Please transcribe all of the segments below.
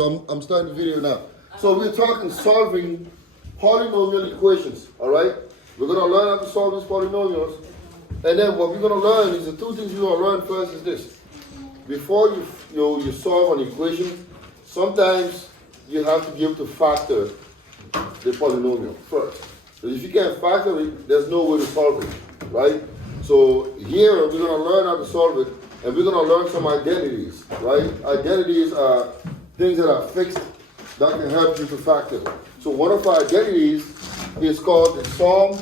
So I'm starting the video now. So we're talking solving polynomial equations, all right? We're going to learn how to solve these polynomials. And then what we're going to learn is the two things you're going to learn first is this. Before you solve an equation, sometimes you have to be able to factor the polynomial first. So if you can't factor it, there's no way to solve it, right? So here we're going to learn how to solve it, and we're going to learn some identities, right? Identities are things that are fixed that can help you to factor. So one of our identities is called the sum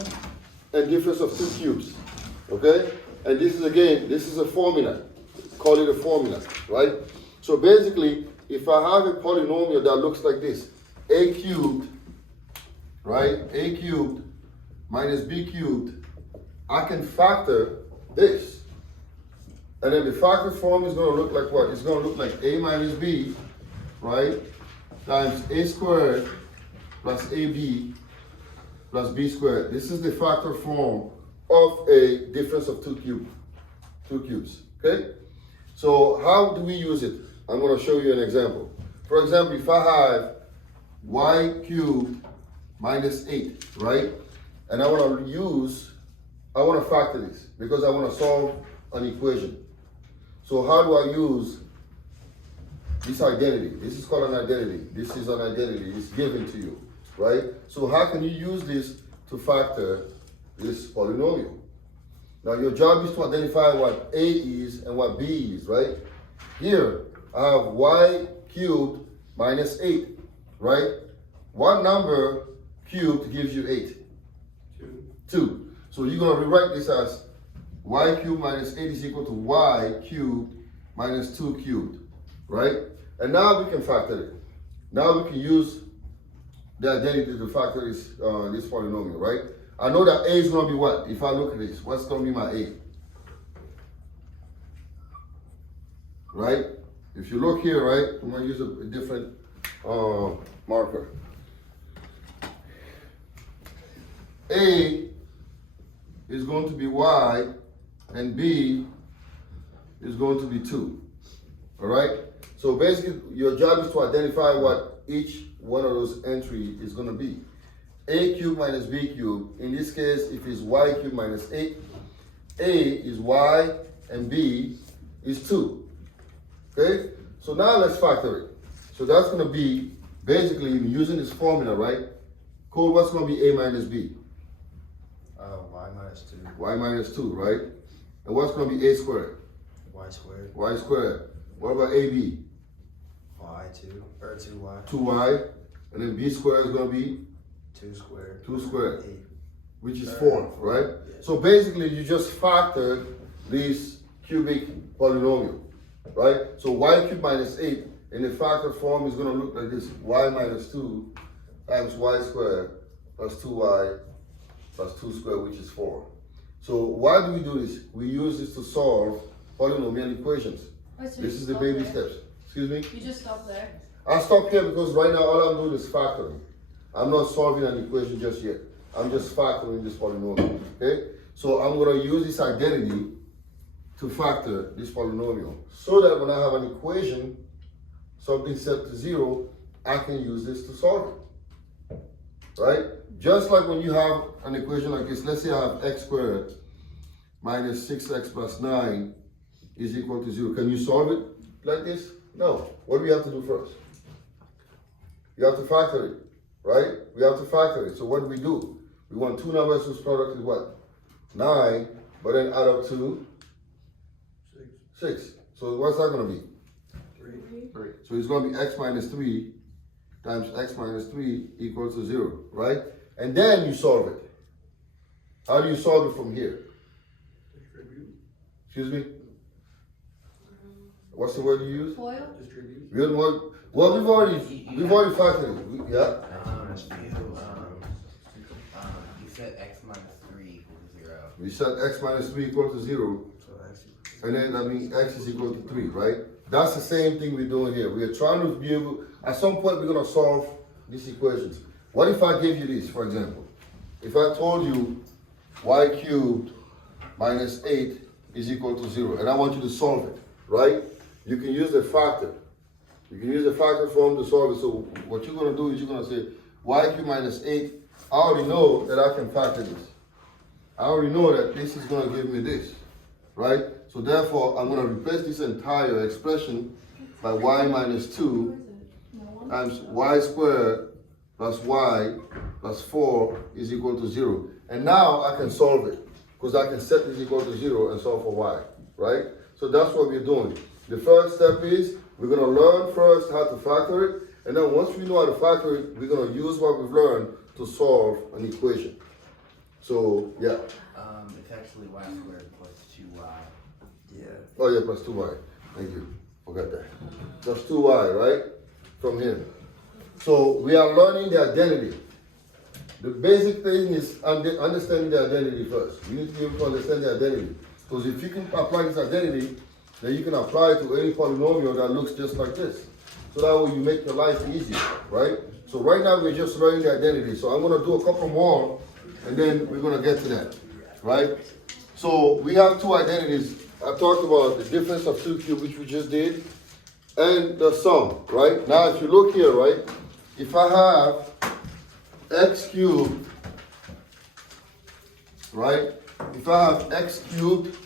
and difference of two cubes, okay? And this is a formula. Call it a formula, right? So basically, if I have a polynomial that looks like this, a cubed, right? A cubed minus b cubed, I can factor this. And then the factor form is going to look like what? It's going to look like a minus b, right? Times a squared plus ab plus b squared. This is the factor form of a difference of two cubes, okay? So how do we use it? I'm going to show you an example. For example, if I have y cubed minus 8, right? And I want to factor this because I want to solve an equation. So how do I use this identity? This is called an identity. This is an identity. It's given to you, right? So how can you use this to factor this polynomial? Now your job is to identify what a is and what b is, right? Here I have y cubed minus 8, right? What number cubed gives you 8? 2. So you're going to rewrite this as y cubed minus 8 is equal to y cubed minus 2 cubed, right? And now we can factor it. Now we can use the identity to factor this polynomial, right? I know that a is going to be what? If I look at this, what's going to be my a? Right? If you look here, right, I'm going to use a different marker. A is going to be y, and b is going to be 2. All right? So basically, your job is to identify what each one of those entries is going to be. A cubed minus b cubed. In this case, if it's y cubed minus 8, a is y and b is 2. Okay? So now let's factor it. So that's going to be basically using this formula, right? Cole, what's going to be a minus b? Y minus 2. Y minus 2, right? And what's going to be a squared? Y squared. Y squared. What about ab? Y 2. Or 2y. 2y. And then b squared is going to be 2 squared. 2 squared. 8. Which is 4, right? Yeah. So basically, you just factored this cubic polynomial, right? So y cubed minus 8 in the factor form is going to look like this. Y minus 2 times y squared plus 2y plus 2 squared, which is 4. So why do we do this? We use this to solve polynomial equations. Wait, so This is the baby steps. Excuse me? You just stop there? I stop here because right now all I'm doing is factoring. I'm not solving an equation just yet. I'm just factoring this polynomial, okay? So I'm going to use this identity to factor this polynomial so that when I have an equation, something set to 0, I can use this to solve it, right? Just like when you have an equation like this, let's say I have x squared minus 6x plus 9 is equal to 0. Can you solve it like this? No. What do we have to do first? You have to factor it, right? We have to factor it. So what do? We want two numbers whose product is what? 9, but then add up to 6. So what's that going to be? 3. So it's going to be x minus 3 times x minus 3 equals to 0, right? And then you solve it. How do you solve it from here? Distribute. Excuse me? What's the word you use? Foil? Distribute. Well, we've already factored it. Yeah? You said x minus 3 equals 0. We said x minus 3 equal to 0. So x equals And then, x is equal to 3, right? That's the same thing we're doing here. We are trying to be able, at some point, we're going to solve these equations. What if I give you this, for example? If I told you y cubed minus 8 is equal to 0, and I want you to solve it, right? You can use the factor You can use the factor form to solve it. So what you're going to do is you're going to say y cubed minus 8. I already know that I can factor this. I already know that this is going to give me this, right? So therefore, I'm going to replace this entire expression by y minus 2 times y squared plus y plus 4 is equal to 0. And now I can solve it because I can set this equal to 0 and solve for y, right? So that's what we're doing. The first step is we're going to learn first how to factor it. And then once we know how to factor it, we're going to use what we've learned to solve an equation. So, yeah. It's actually y squared plus 2y. Yeah. Oh, yeah, plus 2y. Thank you. Forgot that. Plus 2y, right? From here. So, we are learning the identity. The basic thing is understanding the identity first. You need to be able to understand the identity. Because if you can apply this identity, then you can apply it to any polynomial that looks just like this. So that way you make your life easier, right? So right now we're just learning the identity. So I'm going to do a couple more, and then we're going to get to that, right? So we have two identities. I talked about the difference of 2 cubed, which we just did, and the sum, right? Now if you look here, right, if I have x cubed, right, if I have x cubed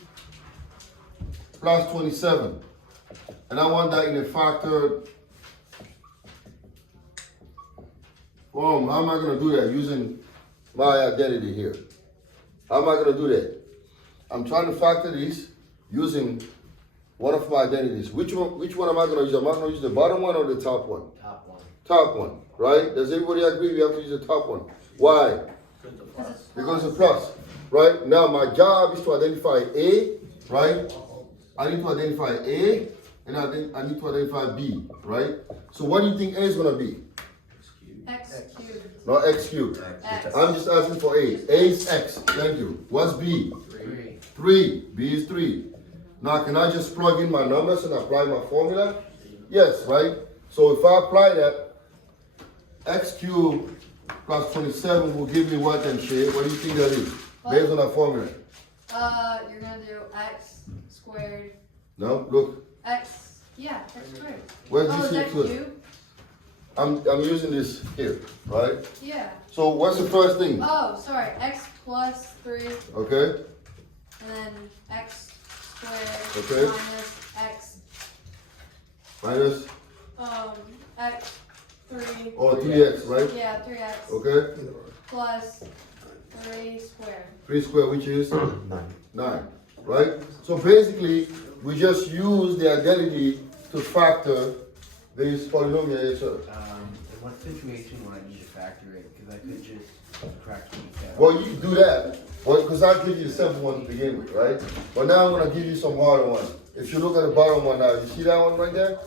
plus 27, and I want that in a factored form, how am I going to do that using my identity here? How am I going to do that? I'm trying to factor these using one of my identities. Which one am I going to use? Am I going to use the bottom one or the top one? Top one. Top one, right? Does everybody agree we have to use the top one? Why? Because it's plus, right? Now my job is to identify A, right? I need to identify A, and I need to identify B, right? So what do you think A is going to be? X cubed. Not x cubed. X. I'm just asking for A. A is x. Thank you. What's B? 3. 3. B is 3. Now, can I just plug in my numbers and apply my formula? Yes, right? So if I apply that, x cubed plus 27 will give me what then, Shay? What do you think that is? Based on that formula. You're gonna do x squared. No? Look. X. Yeah, x squared. Where's Oh, this is here that to? cube? I'm using this here, right? Yeah. So what's the first thing? Oh, sorry. X plus 3, Okay. and then x squared Okay. minus x. Minus X 3. or 3x, right? Yeah, 3x. Okay. Plus 3 squared. 3 squared, which is 9, right? So basically, we just use the identity to factor this polynomial here, sir. In what situation would I need to factor it? Because I could just subtract 27. Well, you do that, because I give you the simple one to begin with, right? But now I'm going to give you some harder ones. If you look at the bottom one now, you see that one right there?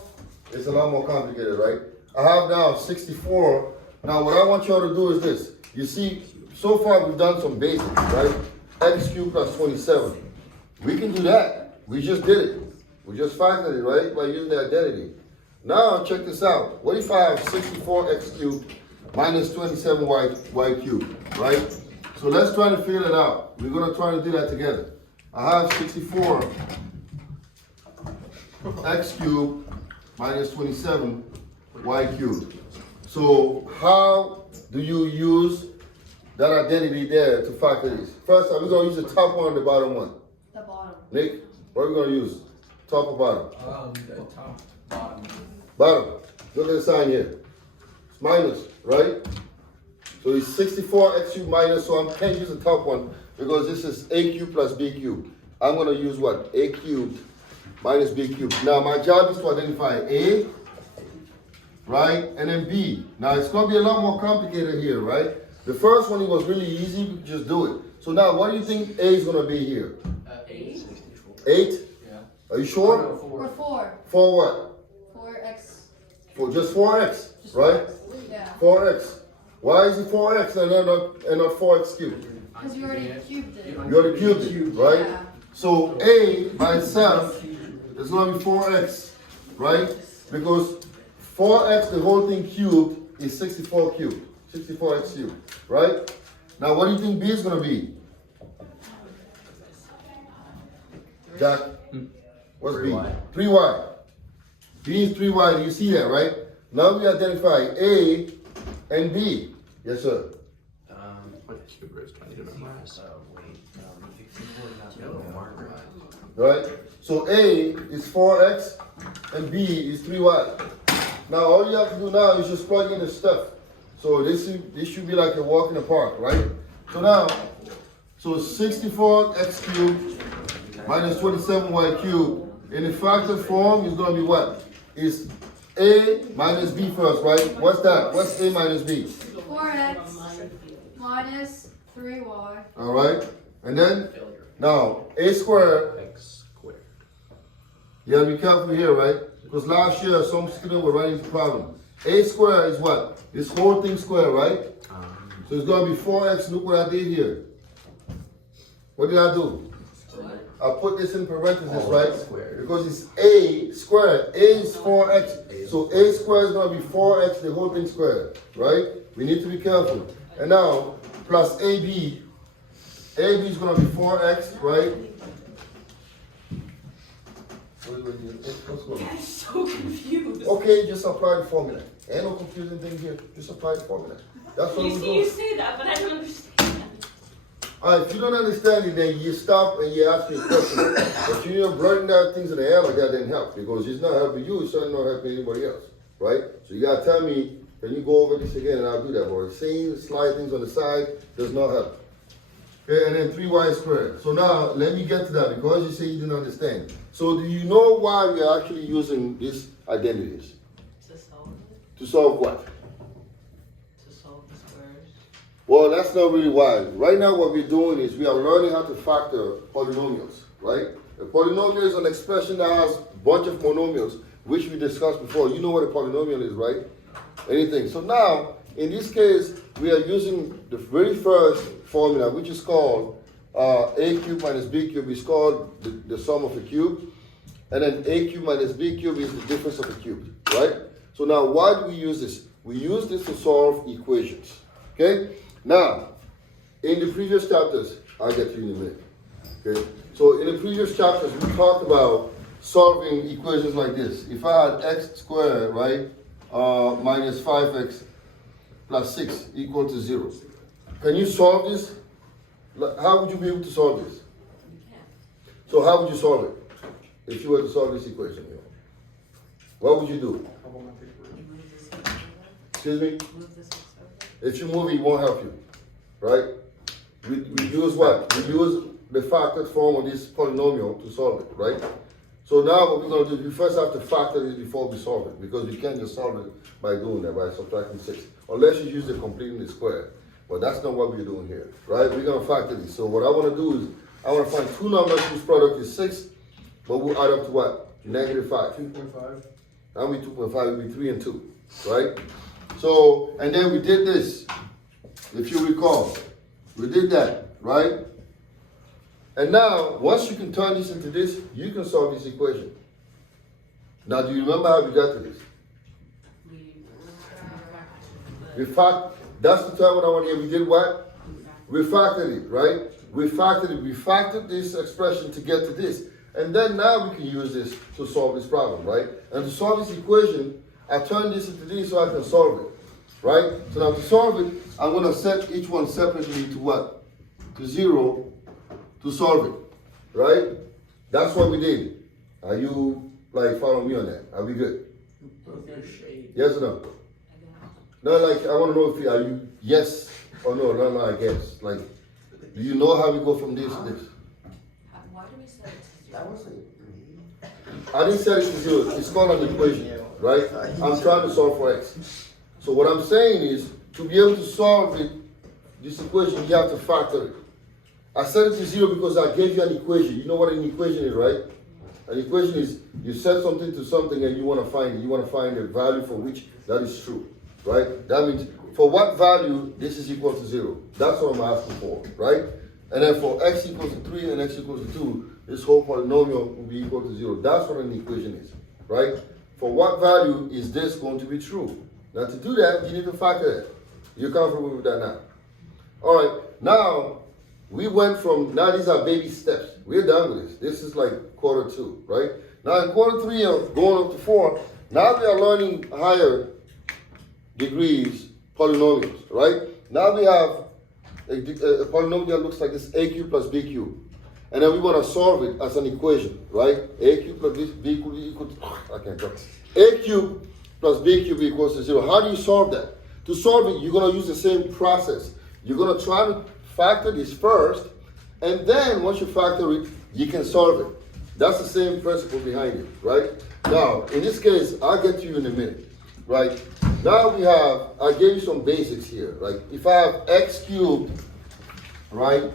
It's a lot more complicated, right? I have now 64. Now what I want y'all to do is this. You see, so far we've done some basics, right? X cubed plus 27. We can do that. We just did it. We just factored it, right? By using the identity. Now check this out. What if I have 64x cubed minus 27y cubed, right? So let's try to figure it out. We're going to try to do that together. I have 64 x cubed minus 27 y cubed. So how do you use that identity there to factor this? First time, we're going to use the top one and the bottom one. The bottom. Nick, what are we going to use? Top or bottom? The top, bottom. Bottom. Look at the sign here. It's minus, right? So it's 64x cubed minus, so I can't use the top one because this is a cubed plus b cubed. I'm going to use what? A cubed minus b cubed. Now my job is to identify a, right? And then b. Now it's going to be a lot more complicated here, right? The first one, it was really easy. We could just do it. So now what do you think a is going to be here? 8. 8? Yeah. Are you sure? Or 4. For what? 4x. For just 4x, right? Yeah. 4x. Why is it 4x and not 4x cubed? Because you already cubed it. You already cubed it, right? Yeah. So a by itself is going to be 4x, right? Because 4x, the whole thing cubed, is 64 cubed. 64x cubed, right? Now what do you think b is going to be? Jack, what's b? 3y. B is 3y. You see that, right? Now we identify A and B. Yes, sir. What cubers do I need to memorize? Right? So A is 4x and B is 3y. Now all you have to do now is just plug in the stuff. So this should be like a walk in the park, right? So now, so 64x cubed minus 27y cubed in the factor form is going to be what? Is A minus B first, right? What's that? What's A minus B? 4x minus 3y. All right? And then, now, A squared. X squared. You gotta be careful here, right? Because last year, some students were running into problem. A squared is what? This whole thing squared, right? So it's gonna be 4x. Look what I did here. What did I do? I put this in parentheses, right? Squared. Because it's A squared. A is 4x. So A squared is gonna be 4x, the whole thing squared, right? We need to be careful. And now, plus AB. AB is gonna be 4x, right? What's going on? I'm so confused. Okay, just apply the formula. Ain't no confusing thing here. Just apply the formula. That's what You we're see, doing. you say that, but I don't understand. Alright, if you don't understand it, then you stop and you ask me a question. But you know, blurting out things in the air like that didn't help because it's not helping you, it's certainly not helping anybody else, right? So you gotta tell me, can you go over this again and I'll do that for you. Saying slide things on the side does not help. Okay, and then 3y squared. So now, let me get to that because you say you didn't understand. So do you know why we are actually using these identities? To solve it? To solve what? To solve the squares? Well, that's not really why. Right now what we're doing is we are learning how to factor polynomials, right? A polynomial is an expression that has a bunch of monomials, which we discussed before. You know what a polynomial is, right? Anything. So now, in this case, we are using the very first formula, which is called a cubed minus b cubed is called the sum of a cube. And then a cubed minus b cubed is the difference of a cube, right? So now, why do we use this? We use this to solve equations, okay? Now, in the previous chapters, I'll get to you in a minute, okay? So in the previous chapters, we talked about solving equations like this. If I had x squared, right, minus 5x plus 6 equal to 0. Can you solve this? How would you be able to solve this? You can't. So how would you solve it? If you were to solve this equation here? What would you do? You move this over. Excuse me? Move this over. If you move it, won't help you, right? We use what? We use the factored form of this polynomial to solve it, right? So now what we're going to do, we first have to factor this before we solve it, because we can't just solve it by doing that, by subtracting 6, unless you use the completing the square. But that's not what we're doing here, right? We're going to factor this. So what I want to do is, I want to find two numbers whose product is 6, but we'll add up to what? Negative 5. 2.5. That would be 2.5, it would be 3 and 2, right? So, and then we did this, if you recall. We did that, right? And now, once you can turn this into this, you can solve this equation. Now, do you remember how we got to this? We that's the term what I want to hear. We did what? We factored it, right? We factored it. We factored this expression to get to this. And then now we can use this to solve this problem, right? And to solve this equation, I turn this into this so I can solve it, right? So now to solve it, I'm going to set each one separately to what? To 0 to solve it, right? That's what we did. Are you like following me on that? Are we good? Yes or no? No, like I want to know if are you yes or no? No, I guess. Like, do you know how we go from this to this? Why do we set it to 0? That wasn't me. I didn't set it to 0. It's called an equation, right? I'm trying to solve for x. So what I'm saying is, to be able to solve it, this equation, you have to factor it. I set it to 0 because I gave you an equation. You know what an equation is, right? An equation is you set something to something and you want to find it. You want to find a value for which that is true, right? That means for what value this is equal to 0. That's what I'm asking for, right? And then for x equals to 3 and x equals to 2, this whole polynomial will be equal to 0. That's what an equation is, right? For what value is this going to be true? Now to do that, you need to factor that. You're comfortable with that now? All right, now we went from, now these are baby steps. We're done with this. This is like quarter 2, right? Now in quarter 3 of going up to 4, Now we are learning higher degrees polynomials, right? Now we have a polynomial that looks like this: a cubed plus b cubed. And then we want to solve it as an equation, right? A cubed plus b equals, I can't go. A cubed plus b cubed equals to 0. How do you solve that? To solve it, you're going to use the same process. You're going to try to factor this first, and then once you factor it, you can solve it. That's the same principle behind it, right? Now, in this case, I'll get to you in a minute, right? Now I gave you some basics here. Like if I have x cubed, right,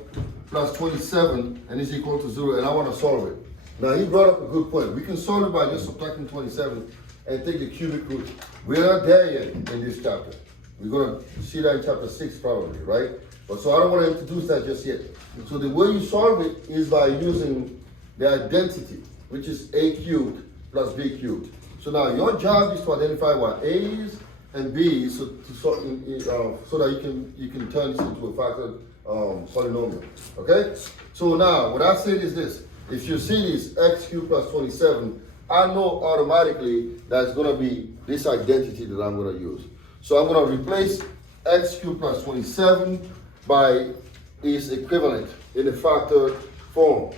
plus 27 and is equal to 0, and I want to solve it. Now he brought up a good point. We can solve it by just subtracting 27 and take the cubic root. We're not there yet in this chapter. We're going to see that in chapter 6 probably, right? But so I don't want to introduce that just yet. So the way you solve it is by using the identity, which is a cubed plus b cubed. So now your job is to identify what a is and b is, so that you can turn this into a factored polynomial. Okay? So now what I said is this: if you see this x cubed plus 27, I know automatically that's going to be this identity that I'm going to use. So I'm going to replace x cubed plus 27 by its equivalent in the factored form.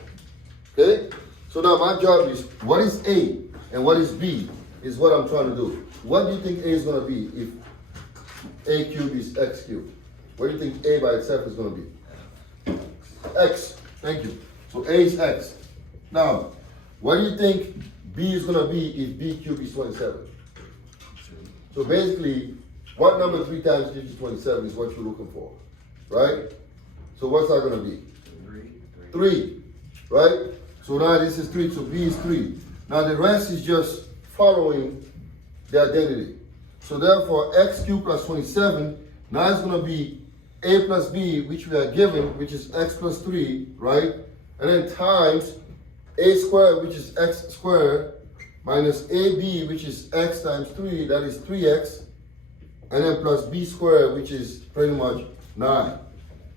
Okay? So now my job is, what is a and what is b is what I'm trying to do. What do you think a is going to be if a cubed is x cubed? What do you think a by itself is going to be? X. Thank you. So a is x. Now, what do you think b is going to be if b cubed is 27? So basically, what number 3 times gives you 27 is what you're looking for, right? So what's that going to be? 3, right? So now this is 3, so b is 3. Now the rest is just following the identity. So therefore, x cubed plus 27, now it's going to be a plus b, which we are given, which is x plus 3, right? And then times a squared, which is x squared, minus ab, which is x times 3, that is 3x, and then plus b squared, which is pretty much 9.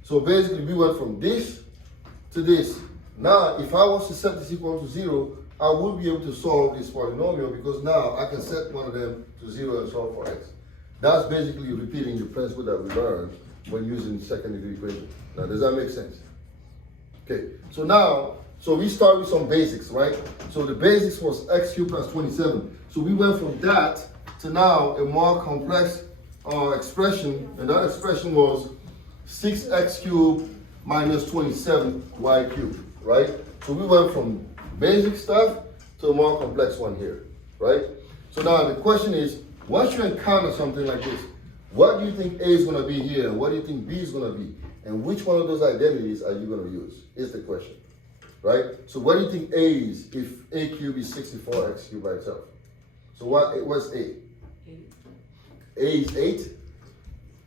So basically, we went from this to this. Now, if I was to set this equal to 0, I would be able to solve this polynomial, because now I can set one of them to 0 and solve for x. That's basically repeating the principle that we learned when using second degree equation. Now, does that make sense? Okay, so we start with some basics, right? So the basics was x cubed plus 27. So we went from that to now a more complex expression, and that expression was 6x cubed minus 27y cubed, right? So we went from basic stuff to a more complex one here, right? So now the question is, once you encounter something like this, what do you think a is going to be here, and what do you think b is going to be? And which one of those identities are you going to use, is the question, right? So what do you think a is if a cubed is 64x cubed by itself? So what's a? 8. A is 8.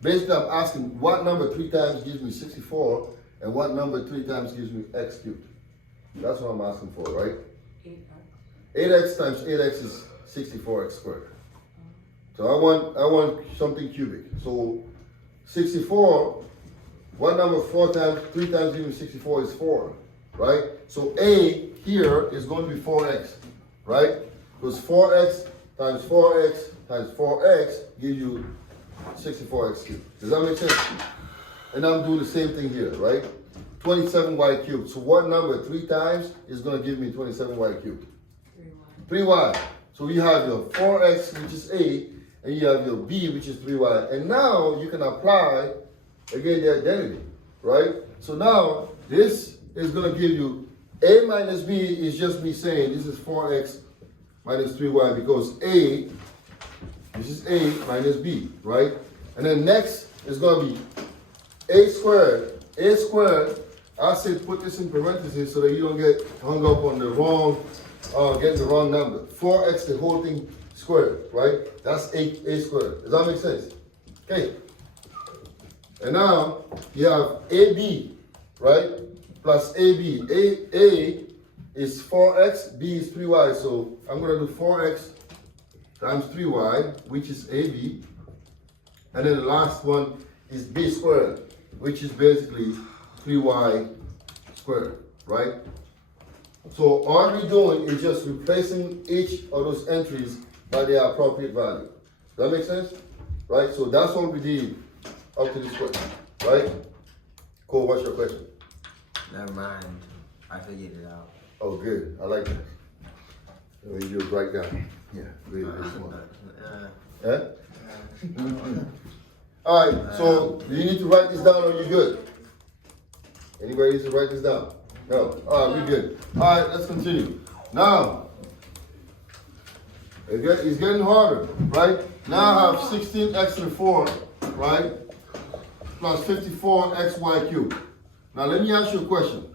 Basically, I'm asking what number 3 times gives me 64, and what number 3 times gives me x cubed? That's what I'm asking for, right? 8. 8x times 8x is 64x squared. So I want something cubic. So 64, what number 3 times gives me 64 is 4, right? So a here is going to be 4x, right? Because 4x times 4x times 4x gives you 64x cubed. Does that make sense? And I'm doing the same thing here, right? 27y cubed. So what number 3 times is going to give me 27y cubed? 3y. So you have your 4x, which is a, and you have your b, which is 3y. And now you can apply, again, the identity, right? So now this is going to give you a minus b is just me saying this is 4x minus 3y, because a, this is a minus b, right? And then next is going to be a squared. A squared, I said put this in parentheses so that you don't get hung up on the wrong, getting the wrong number. 4x, the whole thing squared, right? That's a squared. Does that make sense? Okay. And now you have ab, right? Plus ab. A is 4x, b is 3y. So I'm going to do 4x times 3y, which is ab. And then the last one is b squared, which is basically 3y squared, right? So all we're doing is just replacing each of those entries by their appropriate value. That make sense? Right? So that's what we did up to this question. Right? Cole, what's your question? Never mind. I figured it out. Oh, good. I like that. You just write down. Yeah, very, very smart. Eh? All right, so do you need to write this down or you good? Anybody needs to write this down? No. All right, we good. All right, let's continue. Now, it's getting harder, right? Now I have 16x to the 4, right? Plus 54xy cubed. Now let me ask you a question.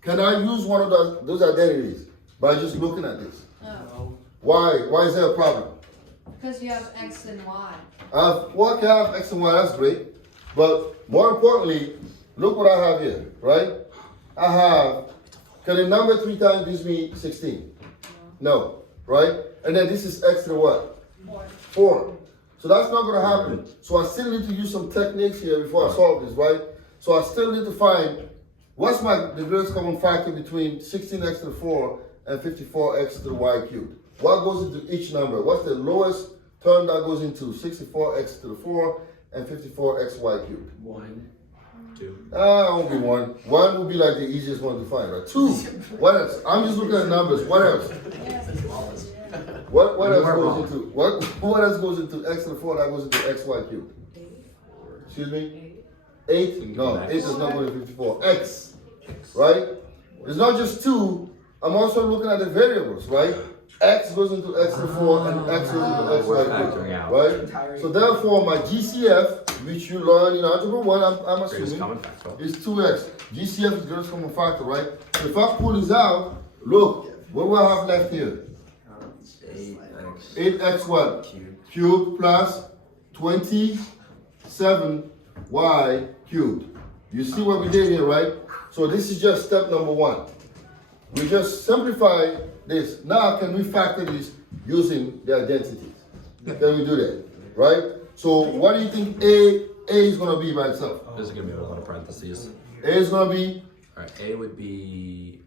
Can I use one of those identities by just looking at this? No, Why? Why is that a problem? because you have X and Y. Well, I can have x and y, that's great. But more importantly, look what I have here, right? I have, can the number 3 times gives me 16? No, right? And then this is x to the what? 4. So that's not going to happen. So I still need to use some techniques here before I solve this, right? So I still need to find what's the greatest common factor between 16x to the 4 and 54x to the y cubed. What goes into each number? What's the lowest term that goes into 64x to the 4 and 54xy cubed? 1, 2. It won't be 1. 1 would be like the easiest one to find, right? 2. What else? I'm just looking at numbers. What else? What else goes into what else goes into x to the 4 that goes into xy cubed? Excuse me? 8? No, 8 does not go into 54. X, right? It's not just 2. I'm also looking at the variables, right? X goes into x to the 4 and x goes into xy cubed, right? So therefore, my GCF, which you learn in algebra 1, I'm Greatest assuming, common factor. is 2x. GCF is greatest common factor, right? So if I pull this out, look, what do I have left here? 8x what? Cubed plus 27y cubed. You see what we did here, right? So this is just step number 1. We just simplify this. Now can we factor this using the identities? Can we do that? Right? So what do you think A is going to be by itself? This is going to be a lot of parentheses. A is going to be Alright, A would be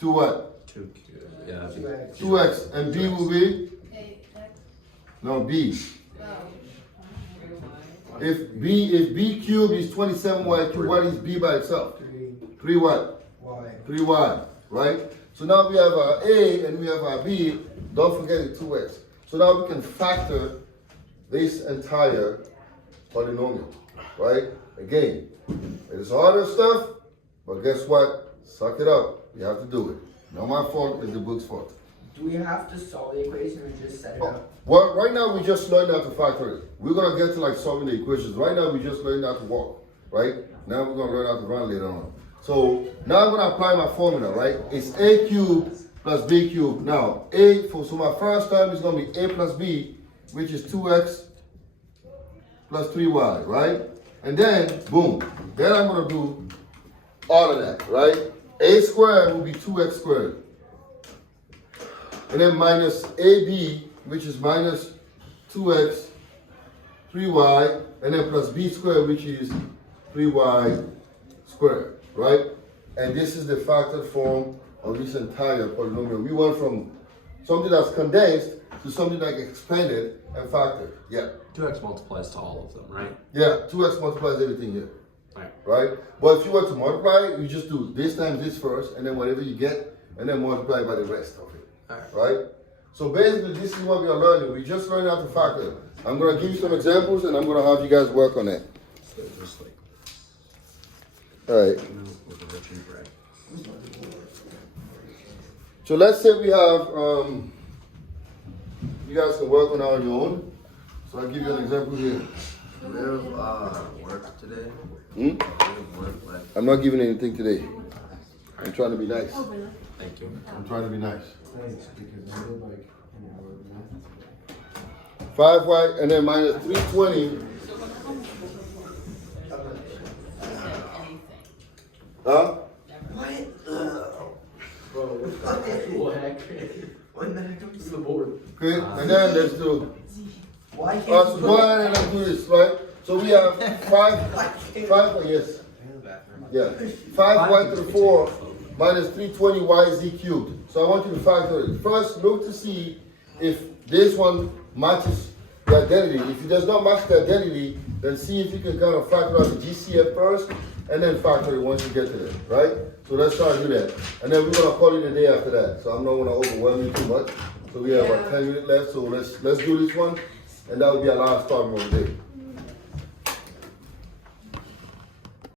2 what? 2 cubed. Yeah, that'd be 2x. And B will be? 8X. No, B. Oh. If B cubed is 27y cubed, what is B by itself? 3 what? 3y, right? So now we have our A and we have our B. Don't forget the 2x. So now we can factor this entire polynomial, right? Again, it is harder stuff, but guess what? Suck it up. You have to do it. Not my fault, it's the book's fault. Do we have to solve the equation or just set it up? Well, right now we just learned how to factor it. We're gonna get to like solving the equations. Right now we just learned how to walk, right? Now we're gonna learn how to run later on. So now I'm gonna apply my formula, right? It's a cubed plus b cubed. Now so my first term is gonna be a plus b, which is 2x plus 3y, right? And then boom, then I'm gonna do all of that, right? A squared will be 2x squared. And then minus AB, which is minus 2x, 3y, and then plus b squared, which is 3y squared, right? And this is the factored form of this entire polynomial. We went from something that's condensed to something that expanded and factored. Yeah. 2x multiplies to all of them, right? Yeah, 2x multiplies everything here. Right. Right? But if you were to multiply, you just do this times this first, and then whatever you get, and then multiply by the rest of it. Alright. Right? So basically, this is what we are learning. We just learned how to factor. I'm going to give you some examples, and I'm going to have you guys work on that. So just like, All right. with the rich and bread. So let's say we have, you guys can work on it on your own. So I'll give you an example here. Do we have work today? Hmm? Do we have work like I'm not giving anything today. I'm trying to be nice. Thank you. I'm trying to be nice. Thanks, because I did like an hour of math. 5y and then minus 320. Huh? When the heck comes to the board? Okay, and then let's do. Why can't So go ahead and let's do this, right? So we have 5, yes. Yeah. 5y to the 4 minus 320y z cubed. So I want you to factor it. First, look to see if this one matches the identity. If it does not match the identity, then see if you can kind of factor out the GCF first, and then factor it once you get to it, right? So let's try to do that. And then we're gonna call it a day after that. So I'm not gonna overwhelm you too much. So we have about 10 minutes left, so let's do this one, and that will be our last problem of the day.